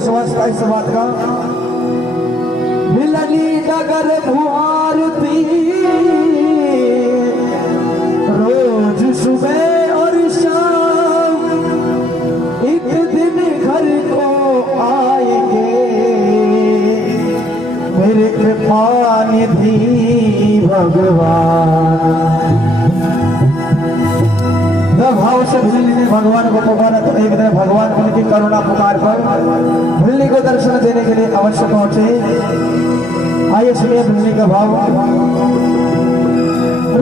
विश्वास था इस बात का। मिलनी नगर भुआरती रोज सुबह और शाम, एक दिन घर को आएंगे मेरे कृपा निधि भगवान। जब भाव से भिल्ली ने भगवान को पुकारा तो एक दिन भगवान उनकी करुणा पुकार पर भिल्ली को दर्शन देने के लिए अवश्य पहुंचे। आइए सुनिए भिल्ली का भाव।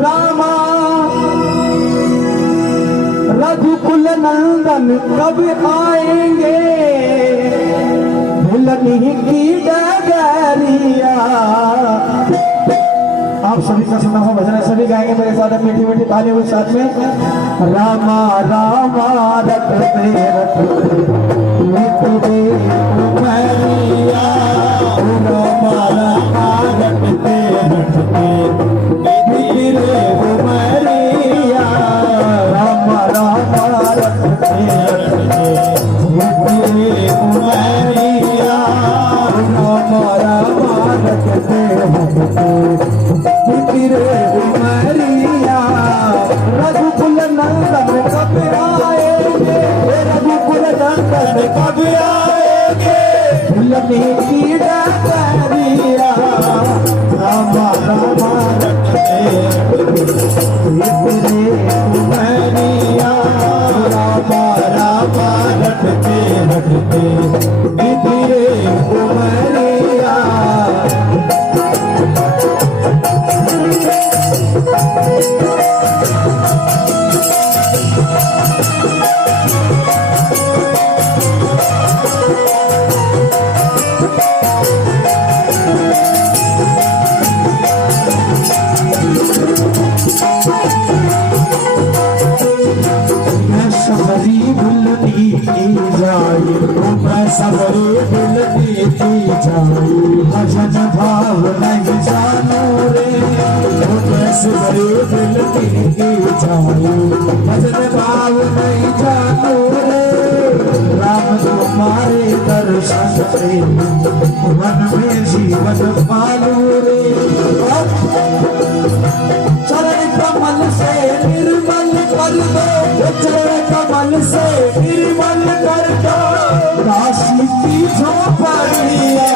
रामा रघुकुल नंदन कब आएंगे, भिल्ली की डगरिया। आप सभी का सुना हो भजन सभी गाएंगे मेरे साथ मीठी मीठी तालियों के साथ में। रामा रामा रटते रटते मिटते उमरिया, रामा रामा रटते रटते मिटते उमरिया, रामा रामा रटते रटते मिटते उमरिया, रामा रामा रटते रटते उमरिया। रघुकुल नंदन कब आएंगे, रघुकुल नंदन कब आएंगे, भिल्ली की डगरिया। रामा रामा रटते उमरिया, रामा रामा रटते रटते मिटते उमरिया। सबरी भिल्ली की जाई, भजन भाव नहीं जानो रे, सबरी भिल्ली की जाई, भजन भाव नहीं जानो रे। राम तुम्हारे दर्शन से मन में जीवन पालू रे, चरण कमल से निर्मल कर दो, चरण कमल से निर्मल कर दो राशि की झोपड़िया।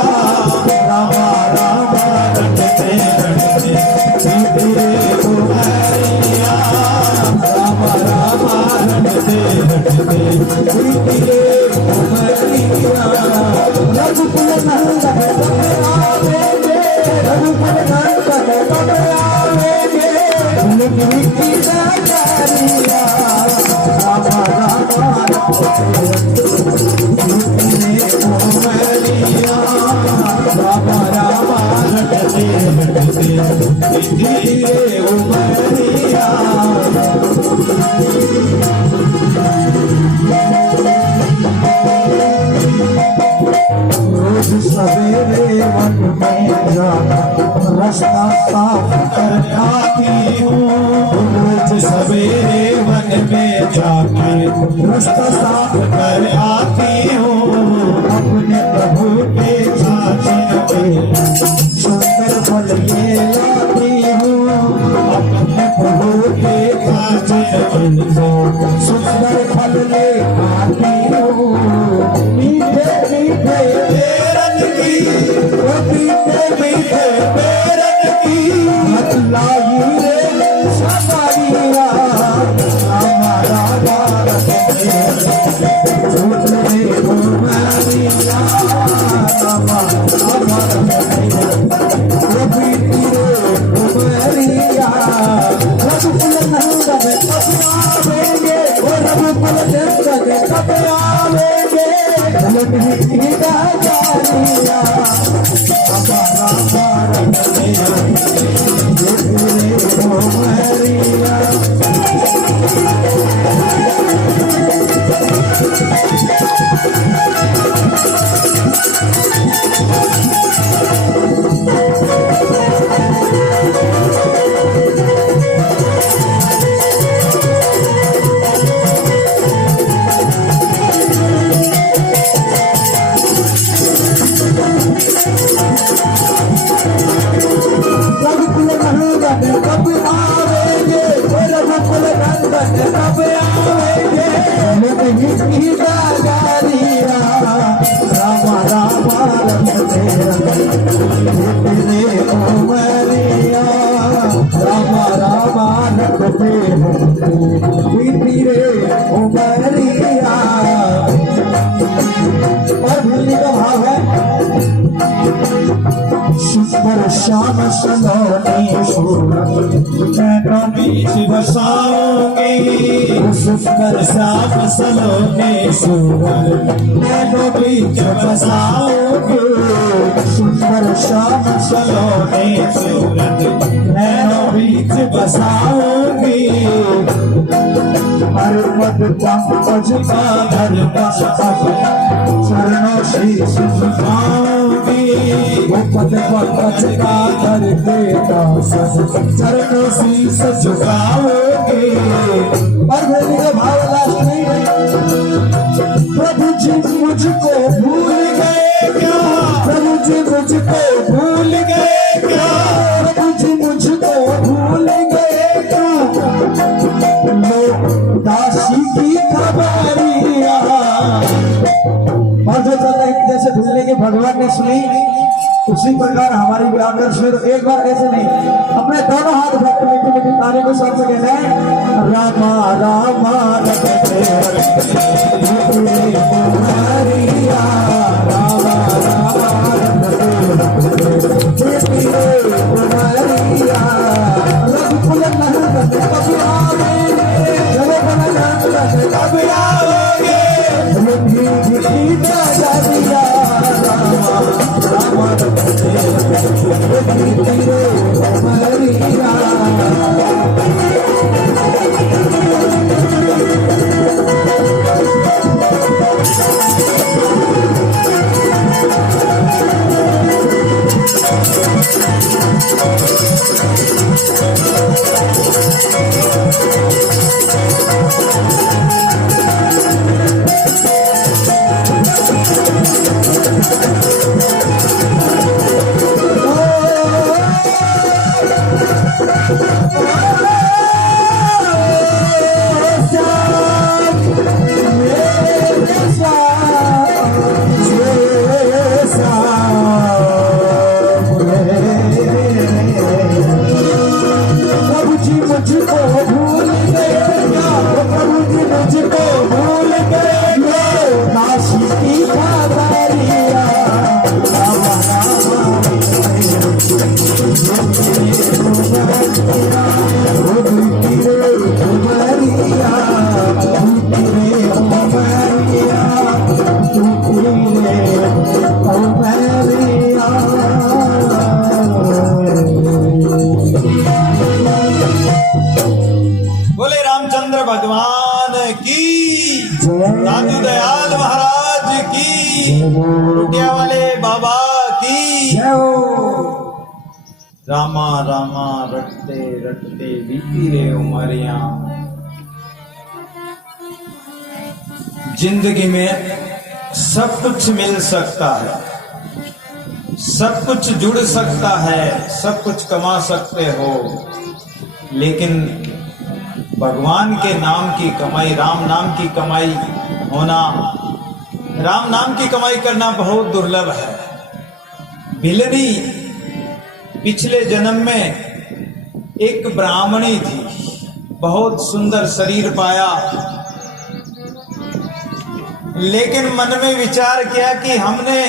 रामा रामा रटते रटते मिटते उमरिया, रामा रामा रटते रटते मिटते उमरिया। रघुकुल नंदन कब आवेंगे, रघुकुल नंदन कब आवेंगे, भिल्ली की डगरिया। रामा रामा रटते उमरिया, रामा रामा रटते रटते मिटते उमरिया। रोज सवेरे मन में जाना रास्ता साफ कर आती हूँ, रोज सवेरे मन में जाके रास्ता साफ कर आती हूँ। अपने प्रभु के साथ सुंदर फल ये लाती हूँ, अपने प्रभु के साथ सुंदर फल ले आती हूँ। मीठे मीठे पेरन की, मीठे मीठे पेरन की मत लाई रे सबरिया। रामा रामा रटते उमरिया, रामा रामा रटते उमरिया। रघुकुल नंदन कब आवेंगे, रघुकुल नंदन कब आवेंगे, भिल्ली की डगरिया। रामा रामा रटते उमरिया। कब आवेंगे नहीं गारिया रामा रामा रखते तेरे उमरिया रामा रामा रखते तेरे उमरिया। और भूलने का भाव है शुक्र श्याम सलोनी बीच बसाओगे शुक्र श्याम सलोनी नैनो बीच बसाओगे शुक्र श्याम सलोनी नैनो बीच बसाओगे। हर मद पंकज का धर्म चरणों शीश झुकाओगे पद पंकज का धर देता चरणों शीश झुकाओगे। और मेरे भाव लास्ट नहीं प्रभु जी मुझको भूल गए क्या प्रभु जी मुझको भूल गए क्या प्रभु जी मुझको भूल गए क्या दासी की खबरिया। और जो जैसे भूलने के भगवान ने सुनी उसी प्रकार हमारी भी आदर्श में तो एक बार ऐसे नहीं अपने दोनों हाथ भक्त मीठी मीठी तारे को साथ से कहना है रामा रामा रखते उमरिया रामा रामा रखते उमरिया रघुकुल नंदन कब आवेंगे जगन्नाथ नंदन कब आवेंगे मुट्ठी मुट्ठी जागरिया रामा रामा रखते उमरिया। बोले रामचंद्र भगवान की दादू दयाल महाराज की टूटिया वाले बाबा की रामा रामा रटते रटते बीती रे उमरिया। जिंदगी में सब कुछ मिल सकता है सब कुछ जुड़ सकता है सब कुछ कमा सकते हो लेकिन भगवान के नाम की कमाई राम नाम की कमाई होना राम नाम की कमाई करना बहुत दुर्लभ है। भिलनी पिछले जन्म में एक ब्राह्मणी थी बहुत सुंदर शरीर पाया लेकिन मन में विचार किया कि हमने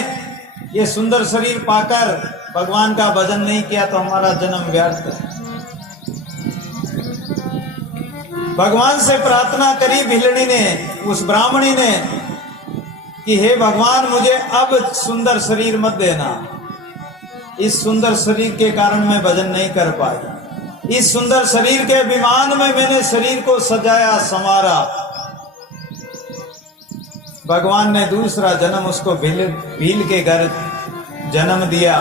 ये सुंदर शरीर पाकर भगवान का भजन नहीं किया तो हमारा जन्म व्यर्थ है। भगवान से प्रार्थना करी भिलनी ने उस ब्राह्मणी ने कि हे भगवान मुझे अब सुंदर शरीर मत देना इस सुंदर शरीर के कारण मैं भजन नहीं कर पाई इस सुंदर शरीर के अभिमान में मैंने शरीर को सजाया संवारा। भगवान ने दूसरा जन्म उसको भील के घर जन्म दिया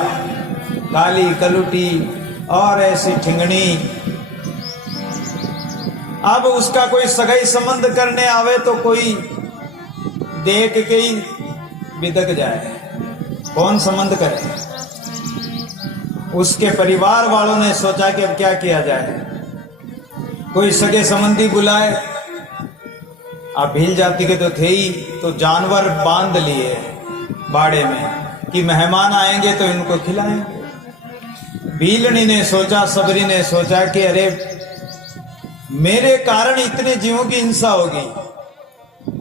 काली कलुटी और ऐसी ठिंगनी। अब उसका कोई सगाई संबंध करने आवे तो कोई देख के ही बिदक जाए कौन संबंध करे। उसके परिवार वालों ने सोचा कि अब क्या किया जाए कोई सगे संबंधी बुलाए आप भील जाति के तो थे ही, तो जानवर बांध लिए बाड़े में कि मेहमान आएंगे तो इनको खिलाएंगे। भीलनी ने सोचा, सबरी ने सोचा कि अरे मेरे कारण इतने जीवों की हिंसा होगी,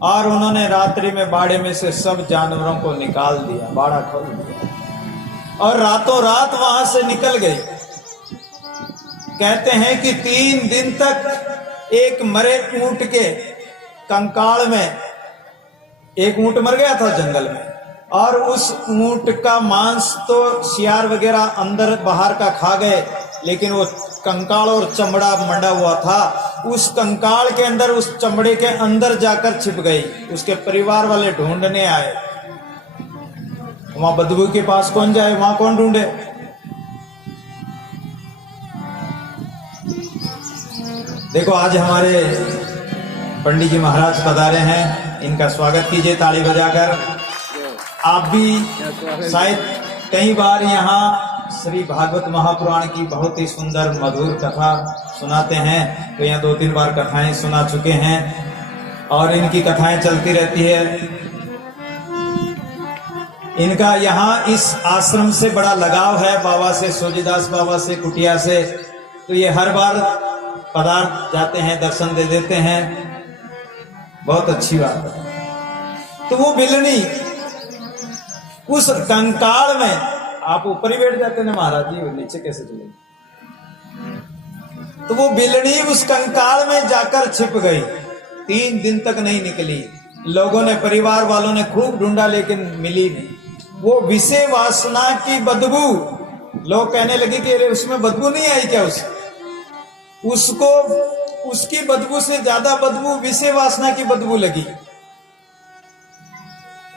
और उन्होंने रात्रि में बाड़े में से सब जानवरों को निकाल दिया, बाड़ा खोल दिया और रातों रात वहां से निकल गई। कहते हैं कि 3 दिन तक एक मरे ऊंट के कंकाल में, एक ऊंट मर गया था जंगल में, और उस ऊंट का मांस तो शियार वगैरह अंदर बाहर का खा गए, लेकिन वो कंकाल और चमड़ा मंडा हुआ था, उस कंकाल के अंदर, उस चमड़े के अंदर जाकर छिप गई। उसके परिवार वाले ढूंढने आए। वहां बदबू के पास कौन जाए, वहां कौन ढूंढे। देखो आज हमारे पंडित जी महाराज पधारे हैं, इनका स्वागत कीजिए ताली बजाकर। आप भी शायद कई बार यहाँ श्री भागवत महापुराण की बहुत ही सुंदर मधुर कथा सुनाते हैं, तो यहाँ 2-3 बार कथाएं सुना चुके हैं और इनकी कथाएं चलती रहती है। इनका यहाँ इस आश्रम से बड़ा लगाव है, बाबा से, सोजीदास बाबा से, कुटिया से, तो ये हर बार पधार जाते हैं, दर्शन दे देते हैं, बहुत अच्छी बात है। तो वो बिलनी उस कंकाल में, आप ऊपर ही बैठ जाते ना महाराज जी, नीचे कैसे चले, तो वो बिलनी उस कंकाल में जाकर छिप गई। 3 दिन तक नहीं निकली। लोगों ने, परिवार वालों ने खूब ढूंढा लेकिन मिली नहीं। वो विषय वासना की बदबू, लोग कहने लगे कि अरे उसमें बदबू नहीं आई क्या, उसको उसकी बदबू से ज्यादा बदबू विषय वासना की बदबू लगी।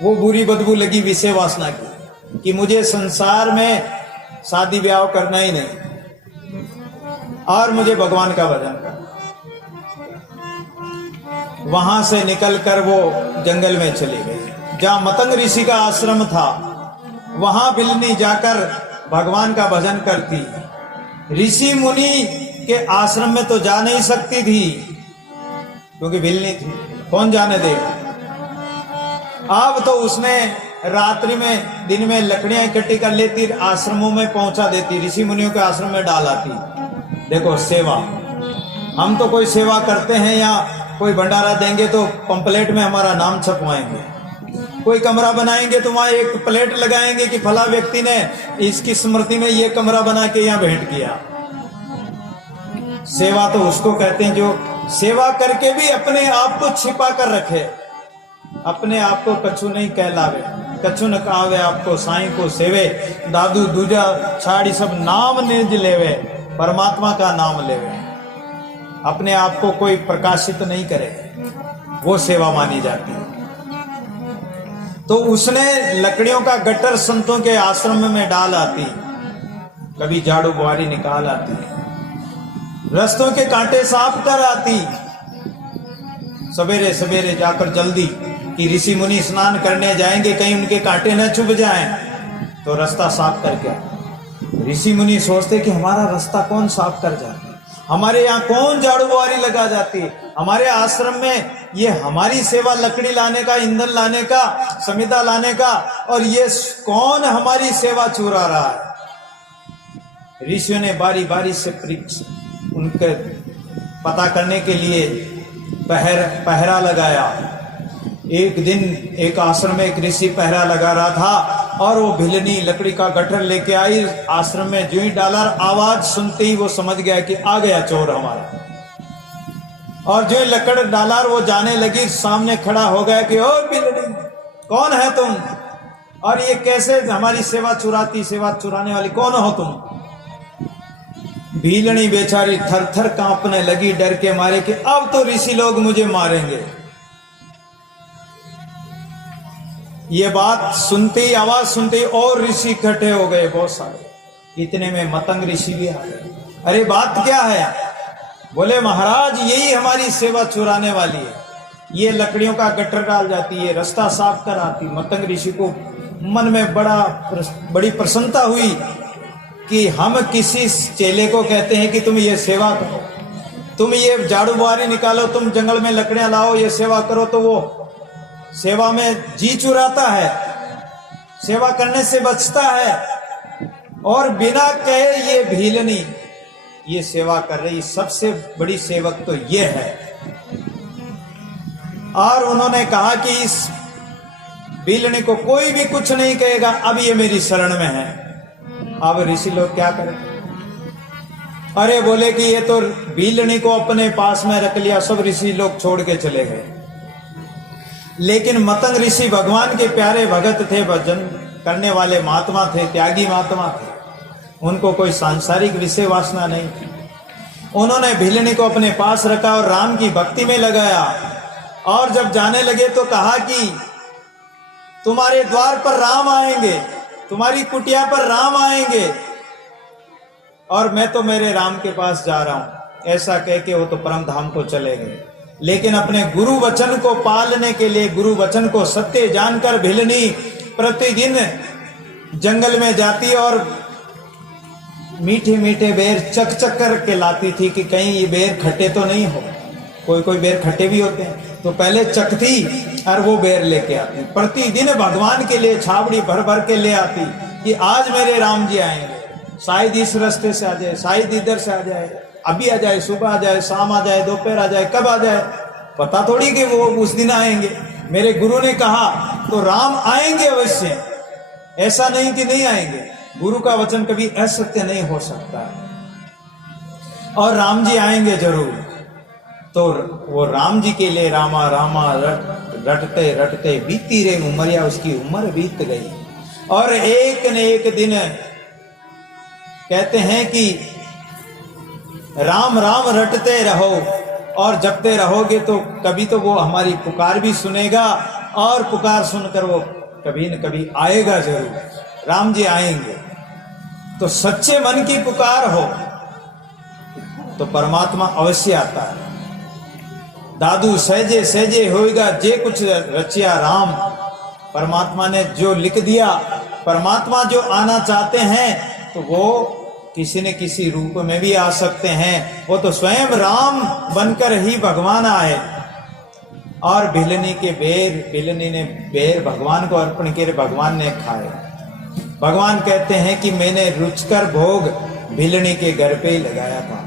वो बुरी बदबू लगी विषय वासना की कि मुझे संसार में शादी ब्याह करना ही नहीं और मुझे भगवान का भजन करना। वहां से निकलकर वो जंगल में चली गई जहां मतंग ऋषि का आश्रम था। वहां बिलनी जाकर भगवान का भजन करती। ऋषि मुनि के आश्रम में तो जा नहीं सकती थी क्योंकि बिलनी थी, कौन जाने देगा। अब तो उसने रात्रि में, दिन में लकड़ियां इकट्ठी कर लेती, आश्रमों में पहुंचा देती, ऋषि मुनियों के आश्रम में डाल आती। देखो सेवा, हम तो कोई सेवा करते हैं या कोई भंडारा देंगे तो पंपलेट में हमारा नाम छपवाएंगे, कोई कमरा बनाएंगे तो वहां एक प्लेट लगाएंगे कि फला व्यक्ति ने इसकी स्मृति में ये कमरा बना के यहाँ भेंट किया। सेवा तो उसको कहते हैं जो सेवा करके भी अपने आप को छिपा कर रखे, अपने आप को कछु नहीं कहलावे, कछु न कहावे आपको साईं को सेवे, दादू दूजा छाड़ी सब नाम निज लेवे, परमात्मा का नाम लेवे। अपने आप को कोई प्रकाशित नहीं करे, वो सेवा मानी जाती है। तो उसने लकड़ियों का गट्टर संतों के आश्रम में डाल आती, कभी झाड़ू बुआरी निकाल आती, रस्तों के कांटे साफ कर आती, सवेरे सवेरे जाकर जल्दी कि ऋषि मुनि स्नान करने जाएंगे, कहीं उनके कांटे न चुभ जाएं, तो रास्ता साफ करके। ऋषि मुनि सोचते कि हमारा रास्ता कौन साफ कर जाता है, हमारे यहाँ कौन झाड़ू बुआरी लगा जाती है, हमारे आश्रम में ये हमारी सेवा लकड़ी लाने का, ईंधन लाने का, समिधा लाने का, और ये कौन हमारी सेवा चुरा रहा है। ऋषियों ने बारी बारी से उनके पता करने के लिए पहरा लगाया। एक दिन एक आश्रम में एक ऋषि पहरा लगा रहा था और वो भिलनी लकड़ी का गट्ठर लेके आई आश्रम में। जो ही डालर आवाज सुनते ही वो समझ गया कि आ गया चोर हमारा, और जो ही लकड़ डालर वो जाने लगी, सामने खड़ा हो गया कि ओ भिलनी कौन है तुम, और ये कैसे हमारी सेवा चुराती, सेवा चुराने वाली कौन हो तुम। भीलनी बेचारी थर थर कांपने लगी डर के मारे कि अब तो ऋषि लोग मुझे मारेंगे। ये बात सुनते ही, आवाज सुनते ही और ऋषि इकट्ठे हो गए बहुत सारे। इतने में मतंग ऋषि भी आ गए। अरे बात क्या है? बोले महाराज यही हमारी सेवा चुराने वाली है, ये लकड़ियों का गट्टर डाल जाती है, रास्ता साफ कर आती। मतंग ऋषि को मन में बड़ी प्रसन्नता हुई कि हम किसी चेले को कहते हैं कि तुम ये सेवा करो, तुम ये झाड़ू बुहारी निकालो, तुम जंगल में लकड़ियां लाओ, ये सेवा करो, तो वो सेवा में जी चुराता है, सेवा करने से बचता है। और बिना कहे ये भीलनी ये सेवा कर रही, सबसे बड़ी सेवक तो ये है। और उन्होंने कहा कि इस भीलनी को कोई भी कुछ नहीं कहेगा, अब ये मेरी शरण में है। अब ऋषि लोग क्या करें? अरे बोले कि ये तो भीलनी को अपने पास में रख लिया, सब ऋषि लोग छोड़ के चले गए। लेकिन मतंग ऋषि भगवान के प्यारे भगत थे, भजन करने वाले महात्मा थे, त्यागी महात्मा थे, उनको कोई सांसारिक विषय वासना नहीं थी। उन्होंने भीलनी को अपने पास रखा और राम की भक्ति में लगाया। और जब जाने लगे तो कहा कि तुम्हारे द्वार पर राम आएंगे, तुम्हारी कुटिया पर राम आएंगे, और मैं तो मेरे राम के पास जा रहा हूं। ऐसा कह के वो तो परम धाम को चले गए। लेकिन अपने गुरु वचन को पालने के लिए, गुरु वचन को सत्य जानकर भीलनी प्रतिदिन जंगल में जाती और मीठे मीठे बेर चक चक करके लाती थी कि कहीं ये बेर खट्टे तो नहीं हो। कोई कोई बेर खट्टे भी होते हैं, तो पहले चखती और वो बेर लेके आती। प्रतिदिन भगवान के लिए छावड़ी भर भर के ले आती कि आज मेरे राम जी आएंगे, शायद इस रास्ते से आ जाए, शायद इधर से आ जाए, अभी आ जाए, सुबह आ जाए, शाम आ जाए, दोपहर आ जाए, कब आ जाए पता थोड़ी कि वो उस दिन आएंगे। मेरे गुरु ने कहा तो राम आएंगे अवश्य, ऐसा नहीं कि नहीं आएंगे। गुरु का वचन कभी असत्य नहीं हो सकता, और राम जी आएंगे जरूर। तो वो राम जी के लिए रामा रामा रटते रटते बीती रही उमरिया, उसकी उम्र बीत गई। और एक न एक दिन कहते हैं कि राम राम रटते रहो और जपते रहोगे तो कभी तो वो हमारी पुकार भी सुनेगा, और पुकार सुनकर वो कभी न कभी आएगा जरूर। राम जी आएंगे। तो सच्चे मन की पुकार हो तो परमात्मा अवश्य आता है। दादू सहजे सहजे होएगा जे कुछ रचिया राम। परमात्मा ने जो लिख दिया, परमात्मा जो आना चाहते हैं तो वो किसी न किसी रूप में भी आ सकते हैं। वो तो स्वयं राम बनकर ही भगवान आए। और भीलनी के बेर, भीलनी ने बेर भगवान को अर्पण किए, भगवान ने खाए। भगवान कहते हैं कि मैंने रुचकर भोग भीलनी के घर पे ही लगाया था।